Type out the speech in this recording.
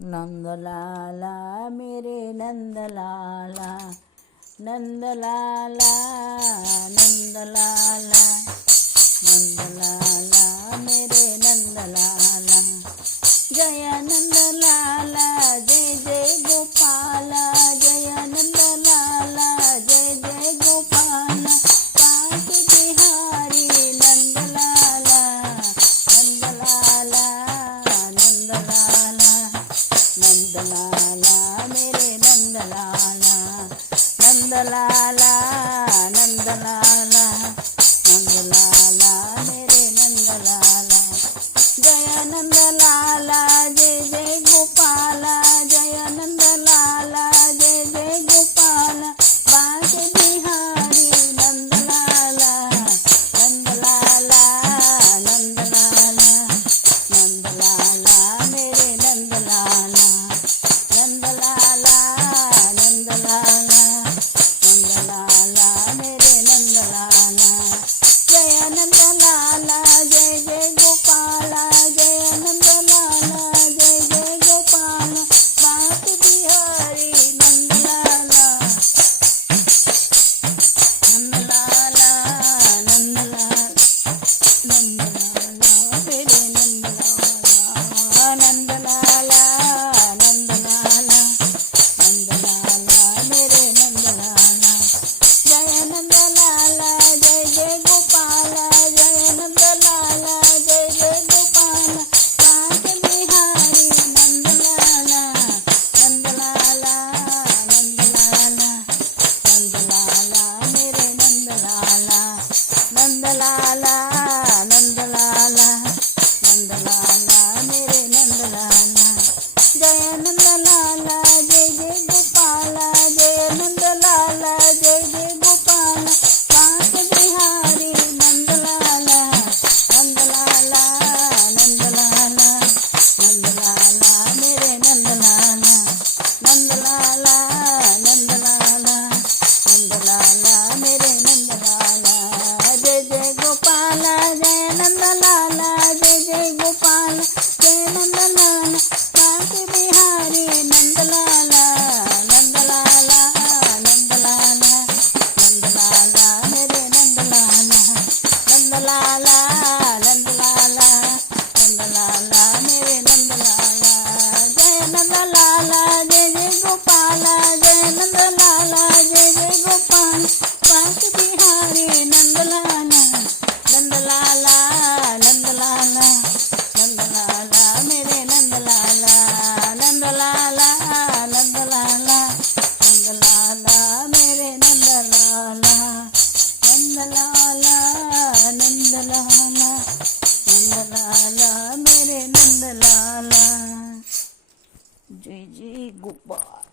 नंदलाला मेरे नंदलाला, नंदलाला नंदलाला, नंदलाला मेरे नंदलाला, जय नंदलाला जय जय गोपाला, जय नंदलाला जय जय गोपाला, काशी बिहारी नंदलाला, नंदलाला नंदलाला, नंदलाला मेरे नंदलाला, नंदलाला नंदलाला, नंदलाला मेरे नंदलाला, जय नंदलाला जय जय गोपाला, जय नंदलाला जय जय गोपाला, बांके बिहारी नंदलाला, नंदलाला नंदलाला, नंदलाला मेरे नंदलाला, नंदलाला नंदलाला, नंदलाला मेरे नंदलाला, जय नंदलाला जय जय गोपाला, जय नंदलाला जय जय गोपाला, बांके बिहारी नंदलाला, नंदलाला नंदलाला, नंदलाला मेरे नंदलाला, नंदलाला नंदलाला, नंदलाला मेरे नंदलाला, जय नंदलाला जय जय गोपाला, जय नंदलाला जय जय गोपाला, बांके बिहारी नंदलाला, नंदलाला नंदलाला, नंदलाला मेरे नंदलाला, नंदलाला नंदलाला, नंदलाला मेरे नंदलाला, जय नंदलाला जय जय गोपाला, जय नंदलाला जय जय गोपाला, बांके बिहारी नंदलाला, नंदलाला नंदलाला, नंदलाला मेरे नंदलाला, नंदलाला नंदलाला, नंदलाला मेरे नंदलाला, जय जय गोपाला जय नंदलाला जय जय गोपाला, जय नंदलाला बांके बिहारी नंदलाला, नंदलाला नंदलाला, नंदलाला मेरे नंदलाला, नंदलाला नंदलाला, नंदलाला मेरे नंदलाला, जय नंदलाला जय जय गोपाला, जय नंदलाला जय जय गोपाला, बांके बिहारी नंदलाला, नंदलाला नंदलाला, नंदलाला मेरे नंदलाला, नंदलाला नंदलाला, नंदलाला मेरे नंदलाला, नंदलाला नंदलाला, नंदलाला मेरे नंदलाला, जय जय गोपाल।